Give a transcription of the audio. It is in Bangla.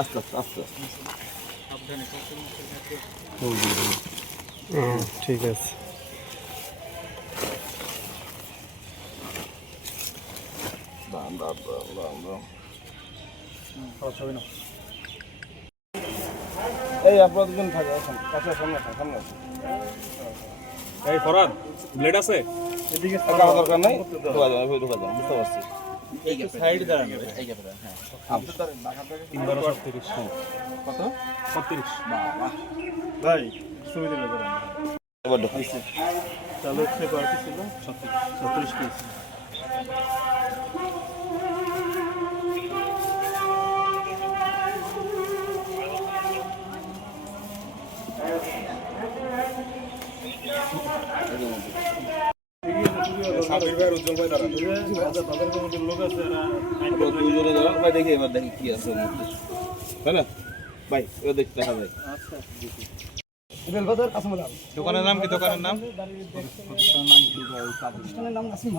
আস্তে আস্তে আস্তে ঠিক আছে। এই আপনার দুজন থাকে কাছে সামনে সামনে এই ফরাদ ব্লেড আছে এদিকে থাকা দরকার নাই ঢোকা যাবে ঢোকা যাবে বুঝতে পারছি এই সাইড দাঁড়ান এই গ্যাপে হ্যাঁ আপনার দ্বারা ঢাকা থেকে 3 কত 37 বাবা ভাই সুবিধা না দাঁড়ান। এবার ঢোকাইছে চালু হচ্ছে কয়টি ছিল? 37 পিস। সাবির ভাই উজ্জ্বল ভাই দাঁড়ান তাদের কমিটির লোক আছে দুজনে দাঁড়ান ভাই দেখি এবার দেখি কি আছে ওর মধ্যে তাই না ভাই এবার দেখতে হবে আচ্ছা বেলবাজার কাঁচামাল দোকানের নাম কি দোকানের নাম প্রতিষ্ঠানের নাম নাসিম